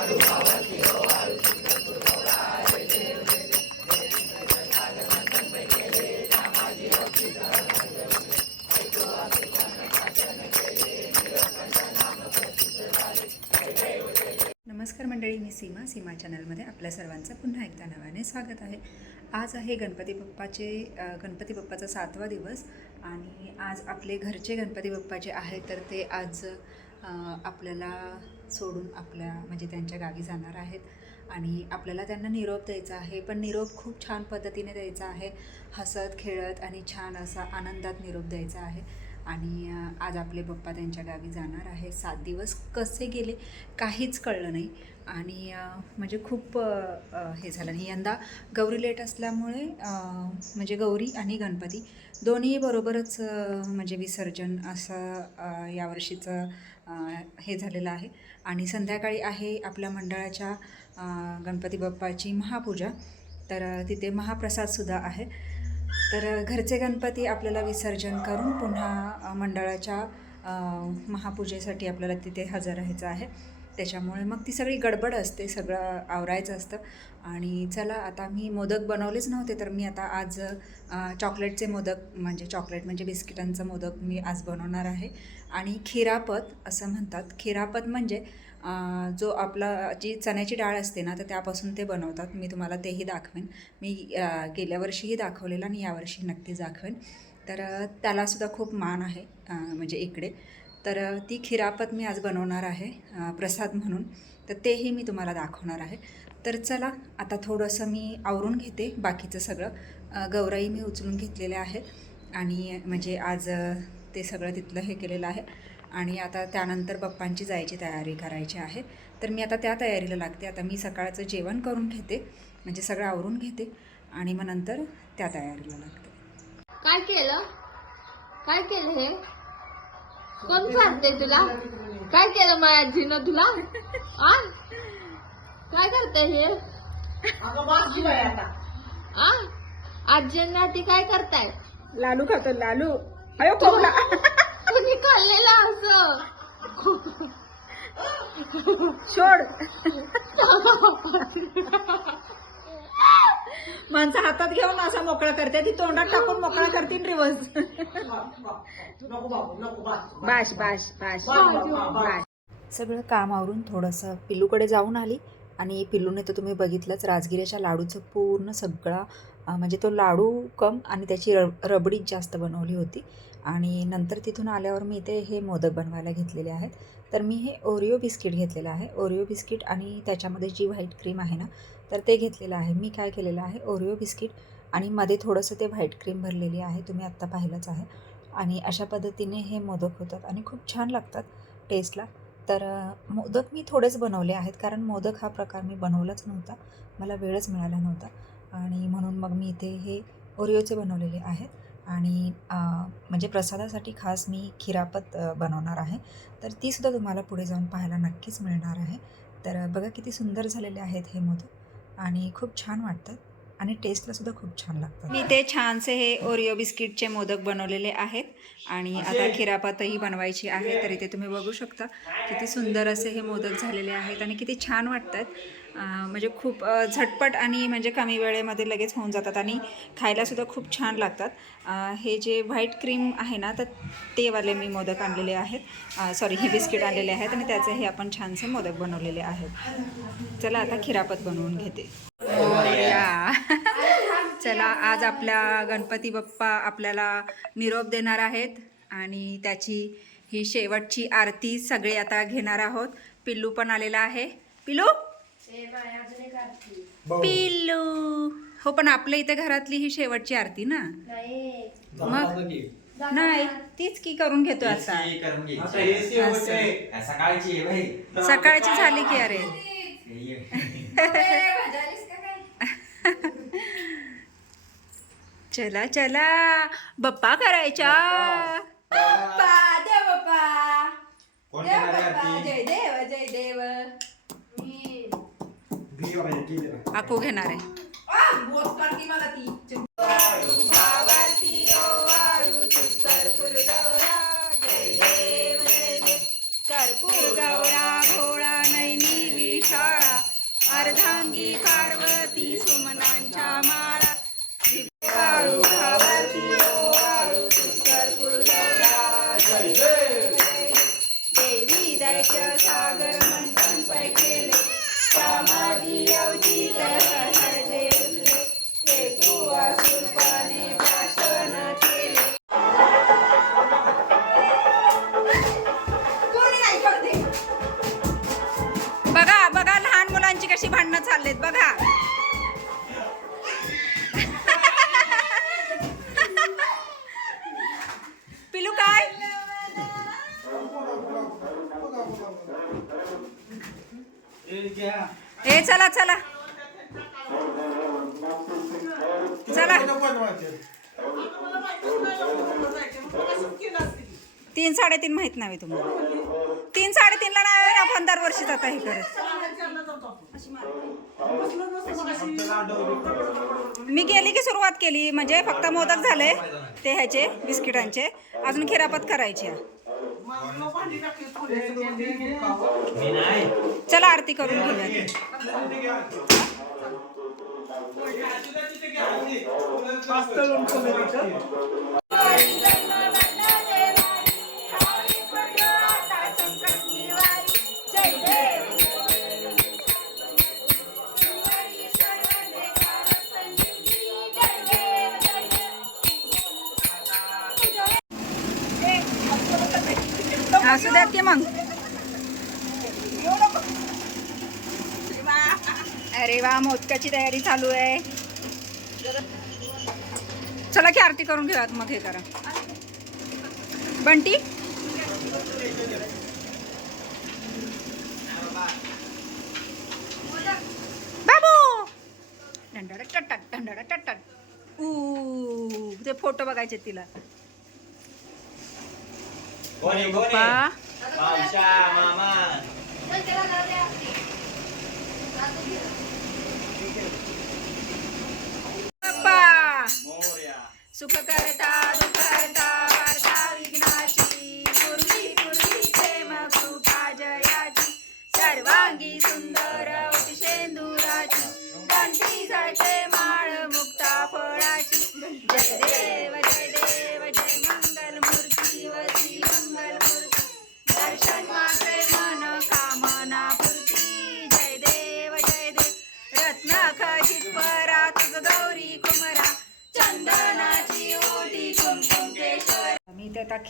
नमस्कार मंडळी मी सीमा सीमा चॅनलमध्ये आपल्या सर्वांचं पुन्हा एकदा नव्याने स्वागत आहे. आज आहे गणपती बाप्पाचे गणपती बाप्पाचा सातवा दिवस आणि आज आपले घरचे गणपती बाप्पा जे आहेत तर ते आज आपल्याला सोडून आपल्या म्हणजे त्यांच्या गावी जाणार आहेत. आणि आपल्याला त्यांना निरोप द्यायचा आहे. पण निरोप खूप छान पद्धतीने द्यायचा आहे. हसत खेळत आणि छान असा आनंदात निरोप द्यायचा आहे. आणि आज आपले पप्पा त्यांच्या गावी जाणार आहे. सात दिवस कसे गेले काहीच कळलं नाही. आणि म्हणजे खूप हे झालं. नाही यंदा गौरी लेट असल्यामुळे म्हणजे गौरी आणि गणपती दोन्ही बरोबरच म्हणजे विसर्जन असं यावर्षीचं हे झालेलं आहे. आणि संध्याकाळी आहे आपल्या मंडळाच्या गणपती बाप्पाची महापूजा. तर तिथे महाप्रसादसुद्धा आहे. तर घरचे गणपती आपल्याला विसर्जन करून पुन्हा मंडळाच्या महापूजेसाठी आपल्याला तिथे हजर राहायचं आहे. त्याच्यामुळे मग ती सगळी गडबड असते सगळं आवरायचं असतं. आणि चला आता मी मोदक बनवलेच नव्हते तर मी आता आज चॉकलेटचे मोदक म्हणजे चॉकलेट म्हणजे बिस्किटांचं मोदक मी आज बनवणार आहे. आणि खिरापत असं म्हणतात. खिरापत म्हणजे जो आपला जी चण्याची डाळ असते ना तर त्यापासून ते बनवतात. मी तुम्हाला तेही दाखवेन. मी गेल्या वर्षीही दाखवलेलं आणि यावर्षी नक्कीच दाखवेन. तर त्यालासुद्धा खूप मान आहे म्हणजे इकडे. तर ती खिरापत मी आज बनवणार आहे प्रसाद म्हणून. तर तेही मी तुम्हाला दाखवणार आहे. तर चला आता थोडंसं मी आवरून घेते बाकीचं सगळं. गौराई मी उचलून घेतलेल्या आहेत आणि म्हणजे आज ते सगळं तिथलं हे केलेलं आहे. आणि आता त्यानंतर बाप्पांची जायची तयारी करायची आहे. तर मी आता त्या तयारीला लागते. आता मी सकाळचं जेवण करून घेते म्हणजे सगळं आवरून घेते आणि मग नंतर त्या तयारीला लागते. काय केलं? काय केलं हे? कोण सांगते तुला? काय केलं माझ्या आजीनं तुला? आ? काय करते हे? आ? आजींना ती काय करताय? लालू खातो लालू. अयो कोबला. तुम्ही खाल्लेलं असं? सोड. माणसं हातात घेऊन असा मोकळा करते ती तोंडात टाकून मोकळा करतील रिवर्स बाश बाश बाश बाश. सगळं काम आवरून थोडंसं पिल्लूकडे जाऊन आली आणि पिल्लूने तर तुम्ही बघितलंच राजगिऱ्याच्या लाडूचं पूर्ण सगळा म्हणजे तो लाडू कम आणि त्याची र रबडीच जास्त बनवली होती. आणि नंतर तिथून आल्यावर मी इथे हे मोदक बनवायला घेतलेले आहेत. तर मी हे ओरिओ बिस्किट घेतलेलं आहे. ओरिओ बिस्किट आणि त्याच्यामध्ये जी व्हाईट क्रीम आहे ना तर ते घेतलेलं आहे. मी काय केलेलं आहे? ओरिओ बिस्किट आणि मध्ये थोडंसं ते व्हाईट क्रीम भरलेली आहे. तुम्ही आत्ता पाहिलंच आहे. आणि अशा पद्धतीने हे मोदक होतात आणि खूप छान लागतात टेस्टला तर मोदक मी थोडेच बनवले आहेत कारण मोदक हा प्रकार मी बनवलाच नव्हता. मला वेळच मिळाला नव्हता. आणि म्हणून मग मी इथे हे ओरिओचे बनवलेले आहेत. आणि म्हणजे प्रसादासाठी खास मी खिरापत बनवणार आहे. तर तीसुद्धा तुम्हाला पुढे जाऊन पाहायला नक्कीच मिळणार आहे. तर बघा किती सुंदर झालेले आहेत हे मोदक. आणि खूप छान वाटतात आणि टेस्टला सुद्धा खूप छान लागतात मी ते छानसे हे ओरिओ बिस्किटचे मोदक बनवलेले आहेत. आणि आता खिरापतही बनवायची आहे तर इथे तुम्ही बघू शकता किती सुंदर असे हे मोदक झालेले आहेत आणि किती छान वाटतात. म्हणजे खूप झटपट आणि म्हणजे कमी वेळेमध्ये लगेच होऊन जातात आणि खायलासुद्धा खूप छान लागतात. हे जे व्हाईट क्रीम आहे ना तर तेवाले मी मोदक आणलेले आहेत. सॉरी हे बिस्किट आणलेले आहेत आणि त्याचे हे आपण छानसे मोदक बनवलेले आहेत. चला आता खिरापत बनवून घेते. चला आज आपल्या गणपती बाप्पा आपल्याला निरोप देणार आहेत आणि त्याची ही शेवटची आरती सगळे आता घेणार आहोत. पिल्लू पण आलेला आहे. पिल्लू! पिल्लू. हो पण आपल्या इथे घरातली ही शेवटची आरती ना? मग? नाही तीच की करून घेतो आता. हे सकाळची आहे भाई सकाळची झाली की अरे. हे. चला चला. बप्पा करायच्या. बप्पा देव बप्पा. देव बप्पा. आरती? जय देव जय देव. हे. आकू घेणार आहे साडेतीन माहीत नाही तुम्हाला. तीन साडेतीनला नाही आपण दरवर्षी जाता हे करत. मी गेली की सुरुवात केली म्हणजे फक्त मोदक झाले ते ह्याचे बिस्किटांचे. अजून खिरापत करायचे चला आरती करून घेऊया. अरे वा मोदकाची तयारी चालू आहे. चला की आरती करून घेऊयात मग हे करा. बंटी? बाबू! डंडाडा टट्टाट डंडाडा टट्टाट ऊ ते फोटो बघायचे तिला. कोणी कोणी? पप्पा? मामा. मोर्या. सुख करता दुःख करता वार्ता विघ्नाची पूर्वी पूर्वी प्रेम कृपा जयाची. सर्वांगी सुंदर शेंदुराची कंठी जळते माळ मुक्ता फळाची. जय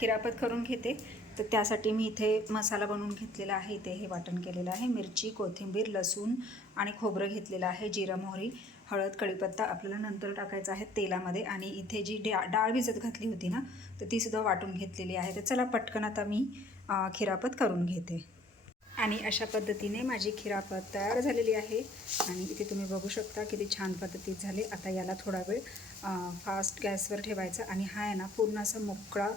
खिरापत करून घेते. तर त्यासाठी मी इथे मसाला बनवून घेतलेला आहे. इथे हे वाटण केलेलं आहे. मिरची कोथिंबीर लसूण आणि खोबरं घेतलेलं आहे. जिरा मोहरी हळद कढीपत्ता आपल्याला नंतर टाकायचा आहे तेलामध्ये. आणि इथे जी डा डाळ भिजत घातली होती ना तर ती सुद्धा वाटून घेतलेली आहे. तर चला पटकन आता मी खिरापत करून घेते. आणि अशा पद्धतीने माझी खिरापत तयार झालेली आहे. आणि इथे तुम्ही बघू शकता किती छान पद्धतीत झाले. आता याला थोडा वेळ फास्ट गॅसवर ठेवायचा. आणि हा आहे ना पूर्ण असा मोकळा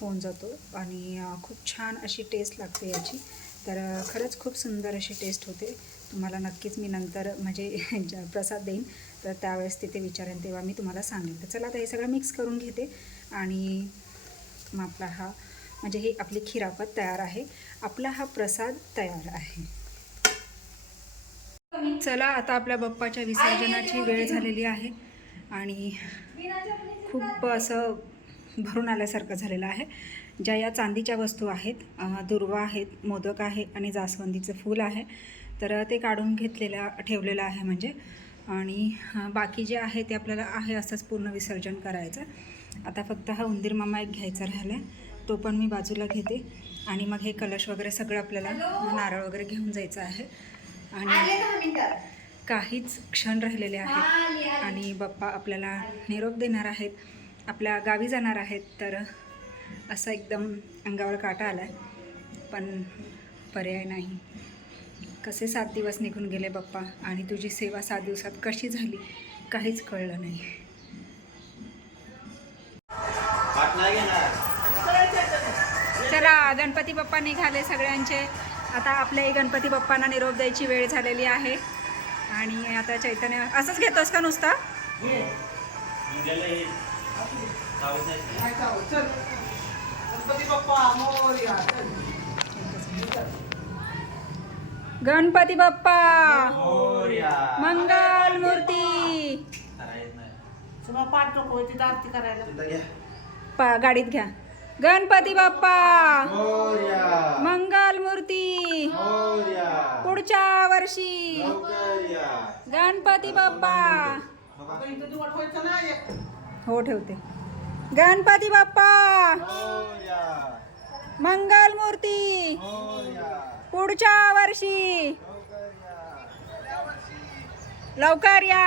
होऊन जातो आणि खूप छान अशी टेस्ट लागते याची. तर खरंच खूप सुंदर अशी टेस्ट होते. तुम्हाला नक्कीच मी नंतर म्हणजे प्रसाद देईन तर त्यावेळेस तिथे विचारेन तेव्हा मी तुम्हाला सांगेन. तर चला आता हे सगळं मिक्स करून घेते आणि मग आपला हा म्हणजे ही आपली खिरापत तयार आहे. आपला हा प्रसाद तयार आहे. चला आता आपल्या बाप्पाच्या विसर्जनाची वेळ झालेली आहे आणि खूप असं भरून आल्यासारखं झालेलं आहे. ज्या या चांदीच्या वस्तू आहेत दुर्वा आहेत मोदक आहे आणि जास्वंदीचं फूल आहे तर ते काढून घेतलेलं ठेवलेलं आहे म्हणजे. आणि बाकी जे आहे ते आपल्याला आहे असंच पूर्ण विसर्जन करायचं. आता फक्त हा उंदीर मामा एक घ्यायचा राहिला आहे तो पण मी बाजूला घेते. आणि मग हे कलश वगैरे सगळं आपल्याला नारळ वगैरे घेऊन जायचं आहे. आणि काहीच क्षण राहिलेले आहेत. आणि बाप्पा आपल्याला निरोप देणार आहेत. आपल्या गावी जाणार आहेत तर असं एकदम अंगावर काटा आला आहे पण पर्याय नाही. कसे सात दिवस निघून गेले बाप्पा? आणि तुझी सेवा सात दिवसात कशी झाली? काहीच कळलं नाही. चला गणपती बाप्पा निघाले सगळ्यांचे. आता आपल्या गणपती बाप्पांना निरोप द्यायची वेळ झालेली आहे. आणि आता चैतन्य असंच घेतोस का नुसता? गणपती बाप्पा. मोरया. गणपती बाप्पा मोरया मंगल मूर्ती. पा गाडीत घ्या. गणपती बाप्पा. मोरया. मंगल मूर्ती. मोरया. पुढच्या वर्षी. गणपती बाप्पा. हो ठेवते. गणपती बाप्पा! मंगल मूर्ती! पुढच्या वर्षी! लवकर या.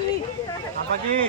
या गणपती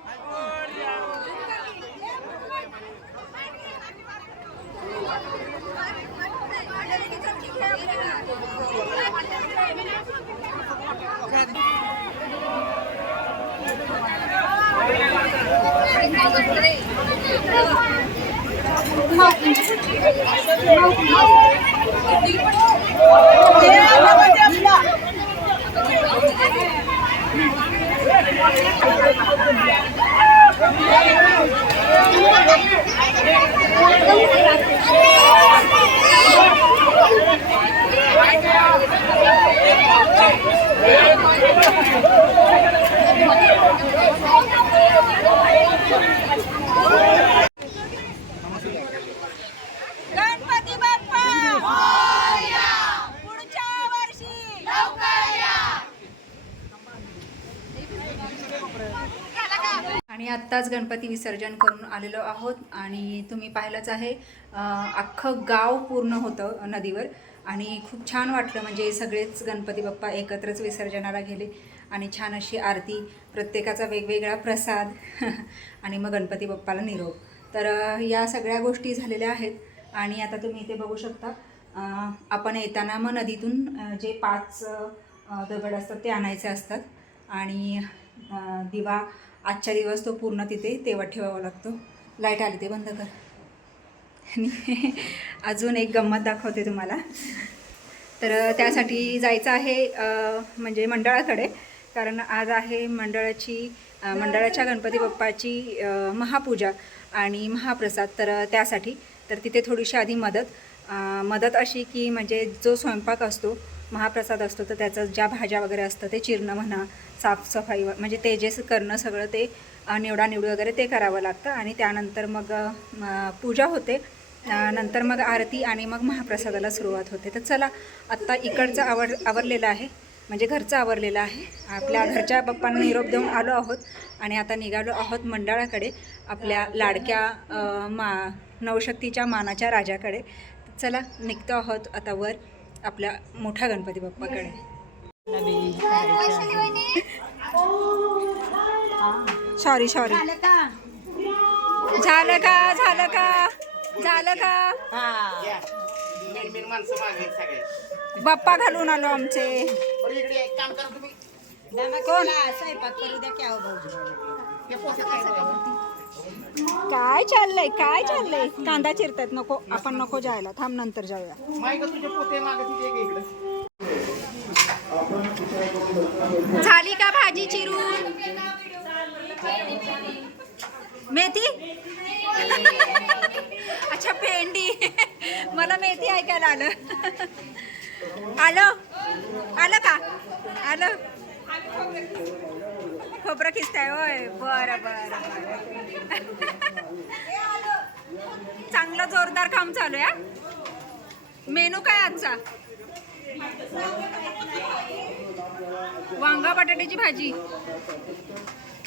बाप्पा आपला गणपती बाप्पा पुढच्या वर्षी आणि आत्ताच गणपती विसर्जन करून आलेलो आहोत आणि तुम्ही पाहिलंच आहे अख्खं गाव पूर्ण होतं नदीवर आणि खूप छान वाटलं म्हणजे सगळेच गणपती बाप्पा एकत्रच विसर्जनाला गेले आणि छान अशी आरती प्रत्येकाचा वेगवेगळा प्रसाद आणि मग गणपती बाप्पाला निरोप. तर या सगळ्या गोष्टी झालेल्या आहेत आणि आता तुम्ही इथे बघू शकता आपण येताना मग नदीतून जे पाच दगड असतात ते आणायचे असतात आणि दिवा आजच्या दिवस तो पूर्ण तिथे तेव्हा ठेवावा लागतो. लाइट आली ते बंद कर. आणि अजून एक गंमत दाखवते तुम्हाला. तर त्यासाठी जायचं आहे म्हणजे मंडळाकडे. कारण आज आहे मंडळाची मंडळाच्या गणपती बाप्पाची महापूजा आणि महाप्रसाद. तर त्यासाठी. तर तिथे थोडीशी आधी मदत. मदत अशी की म्हणजे जो स्वयंपाक असतो महाप्रसाद असतो तर त्याचं ज्या भाज्या वगैरे असतं ते चिरणं म्हणा साफसफाई व- म्हणजे ते जे करणं सगळं ते निवडा निवडानिवडी वगैरे ते करावं लागतं. आणि त्यानंतर मग पूजा होते. नंतर मग आरती आणि मग महाप्रसादाला सुरुवात होते. तर चला आत्ता इकडचं आवर आवरलेलं आहे. म्हणजे घरचं आवरलेलं आहे. आपल्या घरच्या बाप्पांना निरोप देऊन आलो आहोत. आणि आता निघालो आहोत मंडळाकडे आपल्या लाडक्या मा नवशक्तीच्या मानाच्या राजाकडे. चला निघतो आहोत आता वर. आपल्या मोठ्या गणपती बाप्पाकडे. सॉरी सॉरी झालं का? झालं का? झालं का? बाप्पा घालून आलो आमचे. कोण? काय चाललंय? काय चाललंय? कांदा चिरतायत नको. आपण नको जायला. थांब नंतर जाऊया. झाली का भाजी चिरून? मेथी? अच्छा भेंडी. मला मेथी ऐकायला आलं. आलं? आलं का? आलं? खोबरं खिचताय होय. बरं बरं. बरं. चांगलं जोरदार काम चालू आहे मेनू काय आजचा? वांगा बटाट्याची भाजी.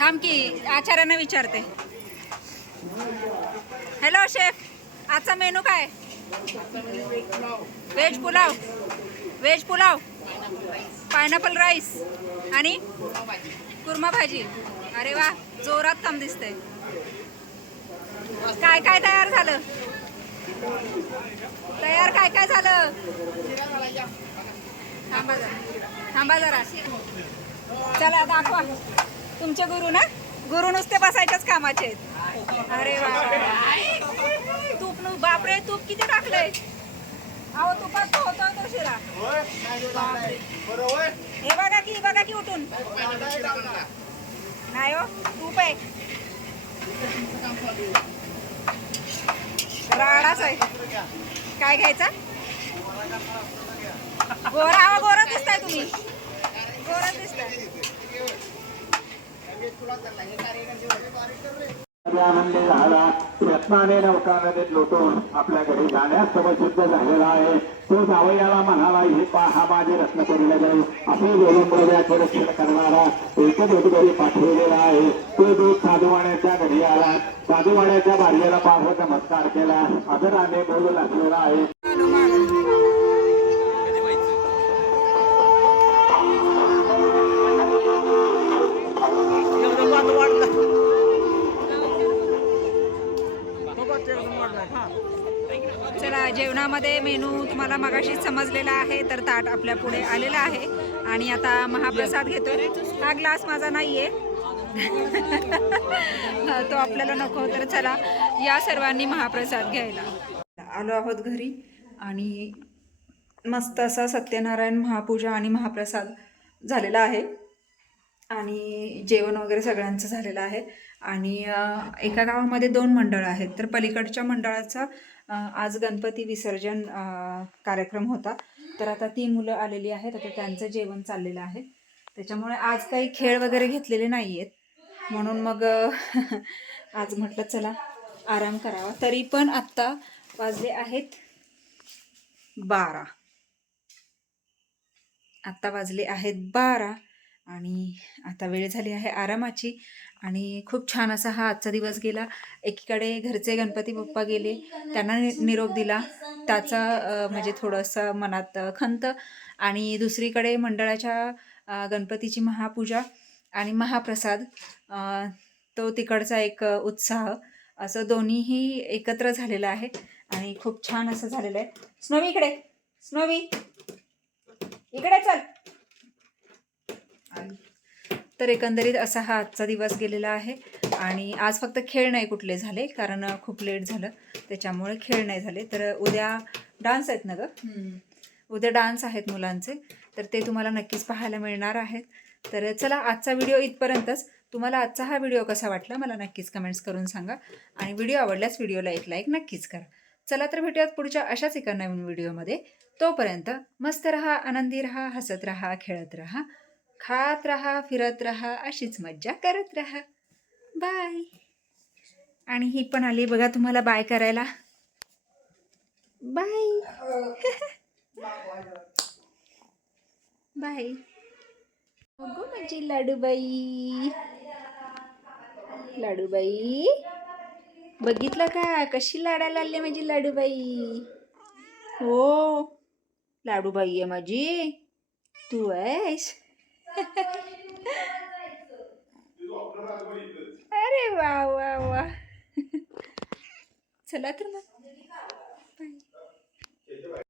थांब की आचार्यांना विचारते. हॅलो शेफ आजचा मेनू काय? Veg pulao. Veg pulao. Pineapple rice आणि? कुर्मा भाजी. अरे वा जोरात काम दिसतंय. काय काय तयार झालं? तयार काय काय झालं? थांबा जरा. थांबा जरा. चला दाखवा. तुमचे गुरु ना? गुरु नुसते बसायच्याच कामाचे आहेत. अरे वा. तूप नु बापरे तूप किती टाकलंय? अहो तुपात तो होतोय तो शिरा. हे बघा की बघा की उठून. नाही हो तूप आहे. राडाच आहे. काय घ्यायचा? गोरा अहो गोरा दिसताय तुम्ही. गोरा दिसताय. आनंद झाला रत्नाने नौका लोटून आपल्या घरी जाण्यास समसिद्ध झालेला आहे. तो जावयाला म्हणाला हे पहा माझे रत्न करीला जाईल असे गोलंबोऱ्याचे रक्षण करणारा एकच घरी पाठवलेला आहे. तो दूध साधुवाण्याच्या घरी आला. साधुवाण्याच्या बारलेला पाहून नमस्कार केला. आदराने बोलू लागलेला आहे. मेनू तुम्हाला मगाशी समजलेला आहे तर ताट आपल्या पुढे आलेला आहे. आणि आता महाप्रसाद घेतोय. हा ग्लास माझा आहे तो आपल्याला नको तर चला या सर्वांनी महाप्रसाद घ्यायला. आलो आहोत घरी आणि मस्त असा सत्यनारायण महापूजा आणि महाप्रसाद झालेला आहे. आणि जेवण वगैरे सगळ्यांचं झालेलं आहे. आणि एका गावामध्ये दोन मंडळं आहेत. तर पलीकडच्या मंडळाचा आज गणपती विसर्जन कार्यक्रम होता. तर आता ती मुलं आलेली आहेत. आता त्यांचं जेवण चाललेलं आहे. त्याच्यामुळे आज काही खेळ वगैरे घेतलेले नाही आहेत म्हणून मग आज म्हटलं चला आराम करावा. तरी पण आत्ता वाजले आहेत बारा. आत्ता वाजले आहेत बारा आणि आता वेळ झाली आहे आरामाची. आणि खूप छान असा हा आजचा दिवस गेला. एकीकडे घरचे गणपती बाप्पा गेले त्यांना नि- निरोप दिला. त्याचा म्हणजे थोडंसं मनात खंत आणि दुसरीकडे मंडळाच्या गणपतीची महापूजा आणि महाप्रसाद तो तिकडचा एक उत्साह असं दोन्हीही एकत्र झालेलं आहे आणि खूप छान असं झालेलं आहे. स्नोवी इकडे स्नोवी. इकडे चल. तर एकंदरीत असा हा आजचा दिवस गेलेला आहे. आणि आज फक्त खेळ नाही कुठले झाले कारण खूप लेट झालं. त्याच्यामुळे खेळ नाही झाले. तर उद्या डान्स आहेत ना गं? उद्या डान्स आहेत मुलांचे. तर ते तुम्हाला नक्कीच पाहायला मिळणार आहेत. तर चला आजचा व्हिडिओ इथपर्यंतच. तुम्हाला आजचा हा व्हिडिओ कसा वाटला मला नक्कीच कमेंट्स करून सांगा. आणि व्हिडिओ आवडल्यास व्हिडिओला एक लाईक नक्कीच करा. चला तर भेटूयात पुढच्या अशाच एका नवीन व्हिडिओमध्ये. तोपर्यंत मस्त रहा आनंदी रहा हसत रहा खेळत रहा. खात रहा फिरत रहा अशीच मज्जा करत रहा. बाय आणि ही पण आली बघा तुम्हाला बाय करायला. बाय बाय अगो माझी लाडूबाई. लाडूबाई. बघितलं का? कशी लाडायला आली माझी लाडूबाई? हो. लाडूबाई आहे माझी. तू आहेस? अरे वा वा वा. चला तर मग.